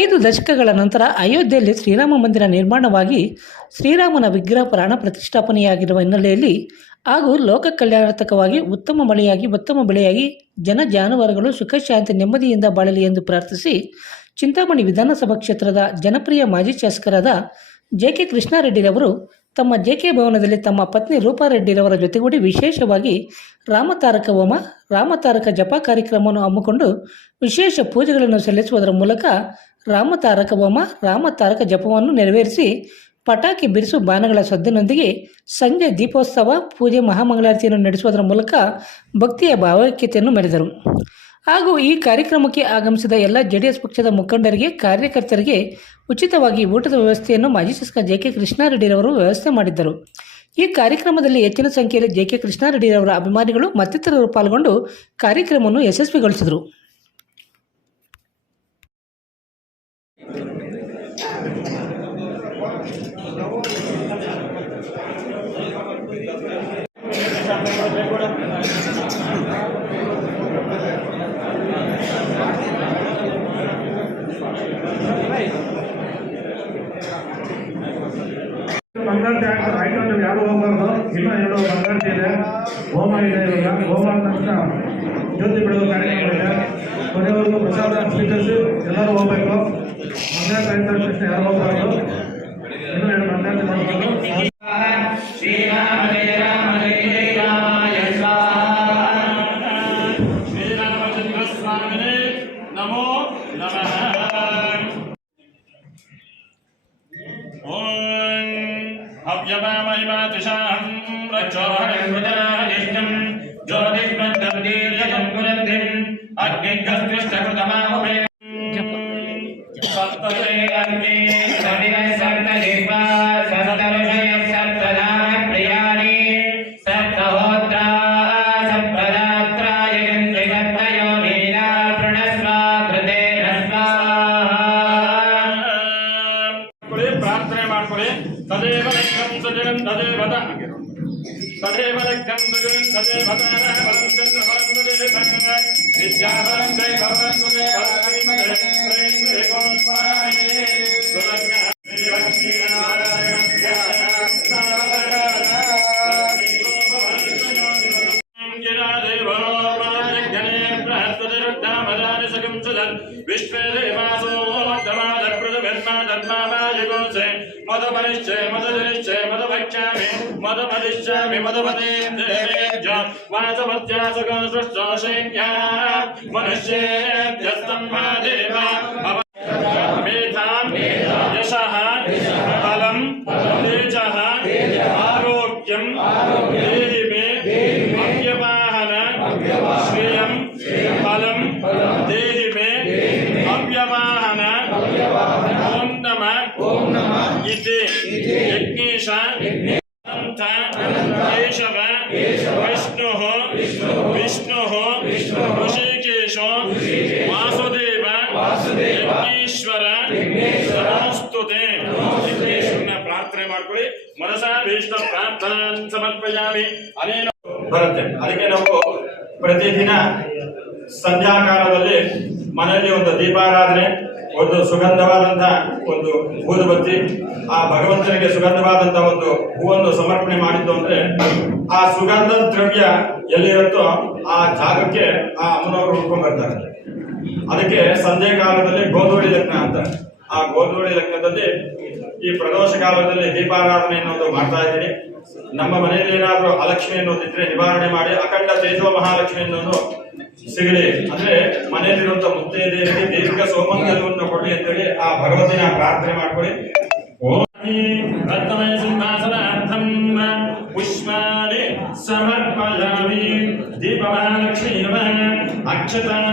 ಐದು ದಶಕಗಳ ನಂತರ ಅಯೋಧ್ಯೆಯಲ್ಲಿ ಶ್ರೀರಾಮ ಮಂದಿರ ನಿರ್ಮಾಣವಾಗಿ ಶ್ರೀರಾಮನ ವಿಗ್ರಹ ಪ್ರಾಣ ಪ್ರತಿಷ್ಠಾಪನೆಯಾಗಿರುವ ಹಿನ್ನೆಲೆಯಲ್ಲಿ ಹಾಗೂ ಲೋಕ ಕಲ್ಯಾಣಾರ್ಥಕವಾಗಿ ಉತ್ತಮ ಮಳೆಯಾಗಿ, ಉತ್ತಮ ಬೆಳೆಯಾಗಿ ಜನ ಜಾನುವಾರುಗಳು ಸುಖ, ಶಾಂತಿ, ನೆಮ್ಮದಿಯಿಂದ ಬಾಳಲಿ ಎಂದು ಪ್ರಾರ್ಥಿಸಿ ಚಿಂತಾಮಣಿ ವಿಧಾನಸಭಾ ಕ್ಷೇತ್ರದ ಜನಪ್ರಿಯ ಮಾಜಿ ಶಾಸಕರಾದ ಜೆ ಕೆ ಕೃಷ್ಣಾರೆಡ್ಡಿರವರು ತಮ್ಮ ಜೆ ಕೆ ಭವನದಲ್ಲಿ ತಮ್ಮ ಪತ್ನಿ ರೂಪಾರೆಡ್ಡಿರವರ ಜೊತೆಗೂಡಿ ವಿಶೇಷವಾಗಿ ರಾಮತಾರಕ ಹೋಮ ರಾಮತಾರಕ ಜಪ ಕಾರ್ಯಕ್ರಮವನ್ನು ಹಮ್ಮಿಕೊಂಡು ವಿಶೇಷ ಪೂಜೆಗಳನ್ನು ಸಲ್ಲಿಸುವುದರ ಮೂಲಕ ರಾಮತಾರಕ ಹೋಮ ರಾಮತಾರಕ ಜಪವನ್ನು ನೆರವೇರಿಸಿ ಪಟಾಕಿ ಬಿರುಸು ಬಾಣಗಳ ಸದ್ದಿನೊಂದಿಗೆ ಸಂಜೆ ದೀಪೋತ್ಸವ, ಪೂಜೆ ಮಹಾಮಂಗಳಾರತಿಯನ್ನು ನಡೆಸುವುದರ ಮೂಲಕ ಭಕ್ತಿಯ ಭಾವೈಕ್ಯತೆಯನ್ನು ಮೆರೆದರು. ಹಾಗೂ ಈ ಕಾರ್ಯಕ್ರಮಕ್ಕೆ ಆಗಮಿಸಿದ ಎಲ್ಲ ಜೆಡಿಎಸ್ ಪಕ್ಷದ ಮುಖಂಡರಿಗೆ, ಕಾರ್ಯಕರ್ತರಿಗೆ ಉಚಿತವಾಗಿ ಊಟದ ವ್ಯವಸ್ಥೆಯನ್ನು ಮಾಜಿ ಶಾಸಕ ಜೆ ಕೆ ಕೃಷ್ಣಾರೆಡ್ಡಿರವರು ವ್ಯವಸ್ಥೆ ಮಾಡಿದ್ದರು. ಈ ಕಾರ್ಯಕ್ರಮದಲ್ಲಿ ಹೆಚ್ಚಿನ ಸಂಖ್ಯೆಯಲ್ಲಿ ಜೆ ಕೆ ಕೃಷ್ಣಾರೆಡ್ಡಿರವರ ಅಭಿಮಾನಿಗಳು ಮತ್ತಿತರರು ಪಾಲ್ಗೊಂಡು ಕಾರ್ಯಕ್ರಮವನ್ನು ಯಶಸ್ವಿಗೊಳಿಸಿದರು. ಮಂಗಳಾರತಿ ನೀವು ಯಾರು ಹೋಗ್ಬಾರ್ದು? ಇನ್ನೂ ಇದೆ. ಹೋಮ ಇದೆ ಇವಾಗ. ಹೋಮ ಜ್ಯೋತಿ ಬಿಡುವ ಕಾರ್ಯಕ್ರಮ ಇದೆ ಕೊನೆವರೆಗೂ ಪ್ರಸಾದ ಸ್ವೀಕರಿಸಿ ಎಲ್ಲರೂ ಹೋಗ್ಬೇಕು. ಮಂಗಳಾರತಿ ಆಯ್ತು ಯಾರು ಹೋಗ್ಬಾರ್ದು? ಇನ್ನೂ ಎರಡು सर्वे सर्वे सर्वे सर्वे सर्वे सर्वे కామాయుగుంసే మధుమనిశ్చే మధుజనిశ్చే మధువక్ష్యామి మధుమదిశ్యామి మధుమదేంద్రేభ్య వనసమత్యాసగా సృష్టోషేణ్యా మనుష్యేభ్యస్తం మా దేవ ಪ್ರಾರ್ಥನೆ ಮಾಡ್ಕೊಳ್ಳಿ. ಮನಸಾ ಭೀಷ್ಟ ಪ್ರಾರ್ಥನಾನ್ ಸಮರ್ಪಯಾಮಿ. ಅನೇನ ಬರುತ್ತೆ. ಅದಕ್ಕೆ ನಾವು ಪ್ರತಿದಿನ ಸಂಧ್ಯಾಕಾಲದಲ್ಲಿ ಮನೆಯಲ್ಲಿ ಒಂದು ದೀಪಾರಾಧನೆ, ಒಂದು ಸುಗಂಧವಾದಂತಹ ಒಂದು ಊದುಬತ್ತಿ ಆ ಭಗವಂತನಿಗೆ ಸುಗಂಧವಾದಂತಹ ಒಂದು ಹೂವನ್ನು ಸಮರ್ಪಣೆ ಮಾಡಿದ್ದು ಅಂದ್ರೆ ಆ ಸುಗಂಧ ದ್ರವ್ಯ ಎಲ್ಲಿರುತ್ತೋ ಆ ಜಾಗಕ್ಕೆ ಆ ಅಮ್ಮನವರು ಹುಡ್ಕೊಂಡು ಬರ್ತಾರೆ ಅದಕ್ಕೆ ಸಂಧ್ಯಾ ಕಾಲದಲ್ಲಿ ಗೋಧೂಳಿ ಲಗ್ನ ಅಂತ. ಆ ಗೋಧೂಳಿ ಲಗ್ನದಲ್ಲಿ ಈ ಪ್ರದೋಷ ಕಾಲದಲ್ಲಿ ದೀಪಾರಾಧನೆ ಅನ್ನೋದು ಮಾಡ್ತಾ ಇದ್ದೀನಿ. ನಮ್ಮ ಮನೆಯಲ್ಲಿ ಏನಾದರೂ ಅಲಕ್ಷ್ಮಿ ಅನ್ನೋದಿದ್ರೆ ನಿವಾರಣೆ ಮಾಡಿ ಅಖಂಡ ತೇಜೋ ಮಹಾಲಕ್ಷ್ಮಿ ಅನ್ನೋದು ಸಿಗಲಿ. ಅಂದ್ರೆ ಮನೆಯಲ್ಲಿರುವಂತ ಮುತ್ತೈದೆಯರಿಗೆ ದೀರ್ಘ ಸೌಮಂಗಲ್ಯವನ್ನು ಅಂತ ಅಂತೇಳಿ ಆ ಭಗವತಿನ ಪ್ರಾರ್ಥನೆ ಮಾಡ್ಕೊಳ್ಳಿ. ಓಂ ರತ್ನಮಯ ಸಿಂಹಾಸನಾರ್ಥಂ ಪುಷ್ಪಾಣಿ ಸಮರ್ಪಯಾಮಿ. ದೀಪಮಹಾಲಕ್ಷ್ಮೀ ನಮಃ. ಅಕ್ಷತಾನಿ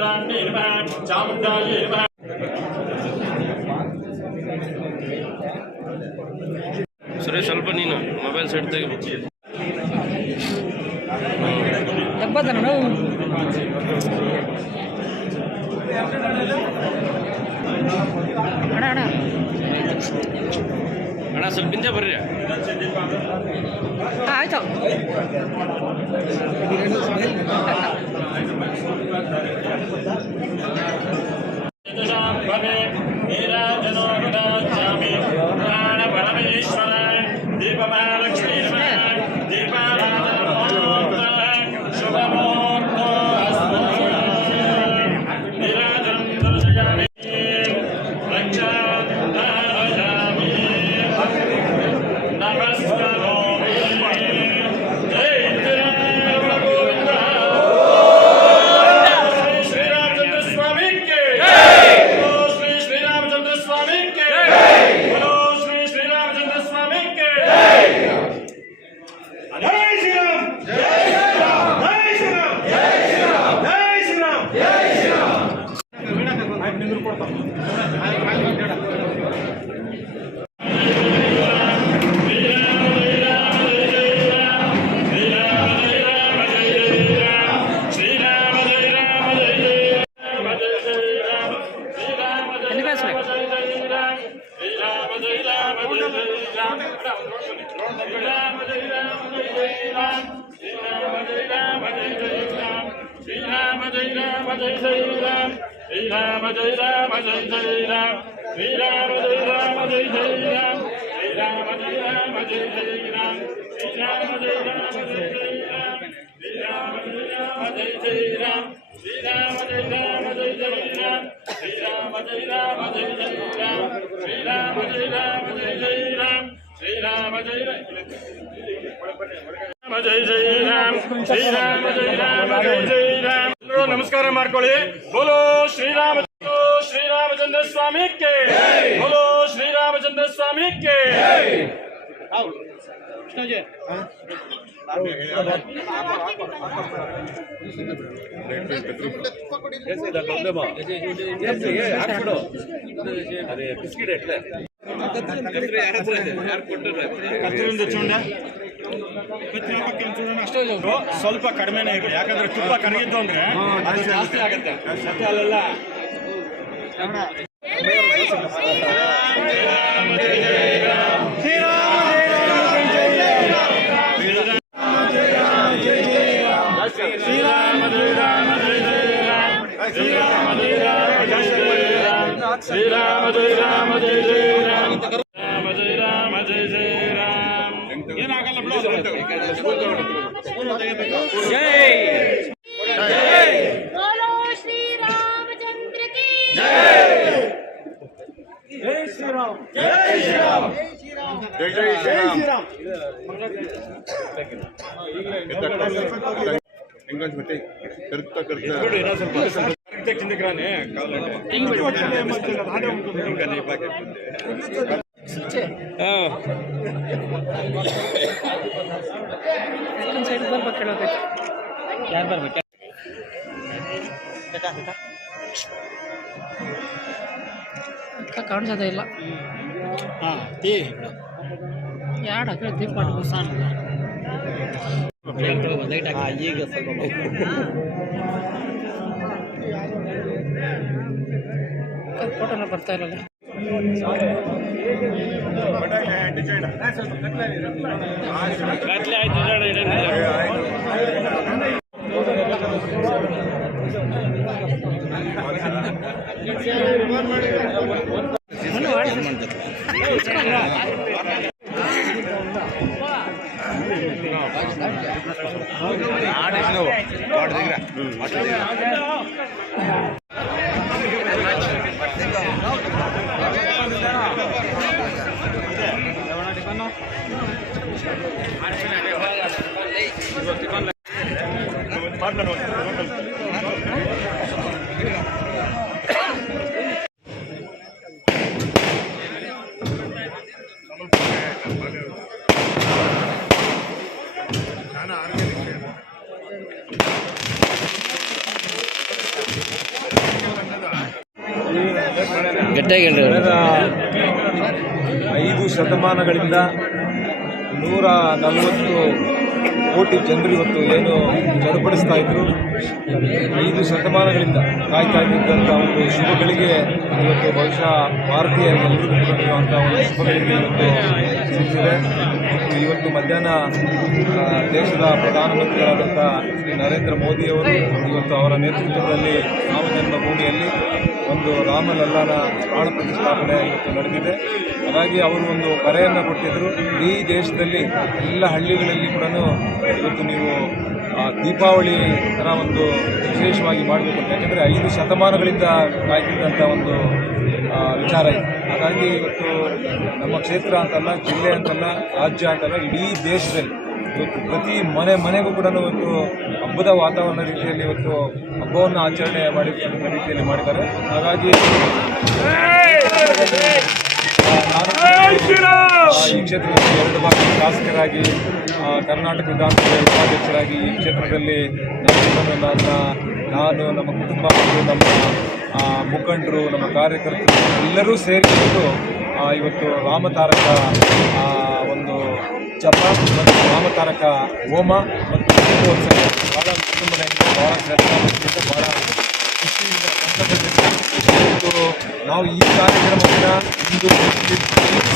రుద్రాన్ని నమ చాముండాయి ಸುರೇಶ್ ಸ್ವಲ್ಪ ನೀನು ಮೊಬೈಲ್ ಸೆಟ್ ತೆಗಿಬೇಕು. ಅಣ್ಣ ಸ್ವಲ್ಪ ಹಿಂದೆ ಬರ್ರಿ. ಆಯ್ತು. दीपमान జై జై రామ్ శ్రీ రామ జై రామ జై జై రామ్ శ్రీ రామ జై రామ జై జై రామ్ శ్రీ రామ జై రామ జై జై రామ్ శ్రీ రామ జై రామ జై జై రామ్ శ్రీ రామ జై రామ జై జై రామ్ శ్రీ రామ జై రామ జై జై రామ్ శ్రీ రామ జై రామ జై జై రామ్ శ్రీ రామ జై రామ జై జై రామ్ శ్రీ రామ జై రామ జై జై రామ్ శ్రీ రామ జై రామ జై జై రామ్ ನಮಸ್ಕಾರ ಮಾಡ್ಕೊಳ್ಳಿ. ಬೋಲೋ ಶ್ರೀರಾಮ ಶ್ರೀರಾಮಚಂದ್ರ ಸ್ವಾಮಿಕ್ಕೆ ಬೋಲೋ ಶ್ರೀರಾಮಚಂದ್ರ ಸ್ವಾಮಿ ಅದೇ ಕೃಷ್ಣ ಚೂಂಡ. ಸ್ವಲ್ಪ ಕಡಿಮೆನೇ ಇರಲಿ ಯಾಕಂದ್ರೆ ತುಪ್ಪ ಕರಗಿದ್ದು ಅಂದ್ರೆ ಅದು ಜಾಸ್ತಿ ಆಗುತ್ತೆ ಅಲ್ಲೆಲ್ಲ ಶ್ರೀರಾಮ ಜಯ ರಾಮ ಜಯ ಜಯ ರಾಮ జై बोलो श्री रामचंद्र की जय श्री राम जय श्री राम जय श्री राम ఇంకొంచెం పెట్టి కరుక్తా కరుక్తా కిందకి రానే కావాలంటే ಸೈಡ್ ಬರ್ಬೇಕು ಕೇಳಬೇಕು ಯಾರು ಬರ್ಬೇಕು? ಅಕ್ಕ ಕಾಣಿಸೋದೇ ಇಲ್ಲ. ಎರಡು ಹಾಕಿ ದೀಪ ಈಗ ಫೋಟೋನ ಬರ್ತಾ ಇರಲ್ಲ ಕತ್ಲೆ ಆಯ್ತು ಗಟ್ಟಿಯಾಗಿ ಕಳೆದ ಐದು ಶತಮಾನಗಳಿಂದ ನೂರ ನಲವತ್ತು ಕೋಟಿ ಜನರು ಇವತ್ತು ಏನು ಚಡಪಡಿಸ್ತಾ ಇದ್ರು. ಐದು ಶತಮಾನಗಳಿಂದ ಕಾಯ್ತಾ ಇದ್ದಂಥ ಒಂದು ಶುಭಗಳಿಗೆ ಇವತ್ತು ಬಹುಶಃ ಭಾರತೀಯರೆಲ್ಲರಿಗೂ ಕೊಟ್ಟಿರುವಂಥ ಒಂದು ಶುಭಗಳಿಗೆ ಇವತ್ತು ಸಿಕ್ಕಿದೆ ಇವತ್ತು ಮಧ್ಯಾಹ್ನ ದೇಶದ ಪ್ರಧಾನಮಂತ್ರಿಗಳಾದಂಥ ಶ್ರೀ ನರೇಂದ್ರ ಮೋದಿಯವರು ಇವತ್ತು ಅವರ ನೇತೃತ್ವದಲ್ಲಿ ನಾವು ಭೂಮಿಯಲ್ಲಿ ಒಂದು ರಾಮಲಲ್ಲನ ಪ್ರಾಣ ಪ್ರತಿಷ್ಠಾಪನೆ ಇವತ್ತು ನಡೆದಿದೆ. ಹಾಗಾಗಿ ಅವರು ಒಂದು ಕರೆಯನ್ನು ಕೊಟ್ಟಿದ್ದರು ಇಡೀ ದೇಶದಲ್ಲಿ ಎಲ್ಲ ಹಳ್ಳಿಗಳಲ್ಲಿ ಕೂಡ ಇವತ್ತು ನೀವು ದೀಪಾವಳಿ ಥರ ಒಂದು ವಿಶೇಷವಾಗಿ ಮಾಡಬೇಕು ಯಾಕೆಂದರೆ ಐದು ಶತಮಾನಗಳಿಂದ ಕಾಯ್ತಿದ್ದಂಥ ಒಂದು ವಿಚಾರ ಇದೆ. ಹಾಗಾಗಿ ಇವತ್ತು ನಮ್ಮ ಕ್ಷೇತ್ರ ಅಂತಲ್ಲ, ಜಿಲ್ಲೆ ಅಂತಲ್ಲ, ರಾಜ್ಯ ಅಂತಲ್ಲ, ಇಡೀ ದೇಶದಲ್ಲಿ ಇವತ್ತು ಪ್ರತಿ ಮನೆ ಮನೆಗೂ ಕೂಡ ಇವತ್ತು ಹಬ್ಬದ ವಾತಾವರಣ ರೀತಿಯಲ್ಲಿ ಇವತ್ತು ಹಬ್ಬವನ್ನು ಆಚರಣೆ ಮಾಡಿ ರೀತಿಯಲ್ಲಿ ಮಾಡಿದ್ದಾರೆ. ಹಾಗಾಗಿ ಈ ಕ್ಷೇತ್ರದಲ್ಲಿ ಎರಡು ಬಾರಿ ಶಾಸಕರಾಗಿ ಕರ್ನಾಟಕ ವಿಧಾನಸಭೆ ಉಪಾಧ್ಯಕ್ಷರಾಗಿ ಈ ಕ್ಷೇತ್ರದಲ್ಲಿ ನಾನು ನನ್ನ ನಾನು ನಮ್ಮ ಕುಟುಂಬ ನಮ್ಮ ಮುಖಂಡರು ನಮ್ಮ ಕಾರ್ಯಕರ್ತರು ಎಲ್ಲರೂ ಸೇರಿಕೊಂಡು ಇವತ್ತು ರಾಮತಾರಕ ಜಪ ಮತ್ತು ನಾಮಕಾರಕ ಹೋಮ ಮತ್ತು ಭಾಳ ವಿಜೃಂಭಣೆಯಿಂದ ಭಾಳ ಶ್ರದ್ಧಾಭಕ್ತಿಯಿಂದ ಭಾಳ ಖುಷಿಯಿಂದ ಇವತ್ತು ನಾವು ಈ ಕಾರ್ಯಕ್ರಮವನ್ನು ಇಂದು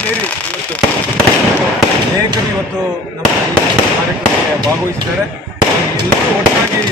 ಸೇರಿ ಇವತ್ತು ಅನೇಕರು ಇವತ್ತು ನಮ್ಮ ಈ ಕಾರ್ಯಕ್ರಮಕ್ಕೆ ಭಾಗವಹಿಸಿದ್ದಾರೆ. ಎಲ್ಲರೂ ಒಟ್ಟಾಗಿ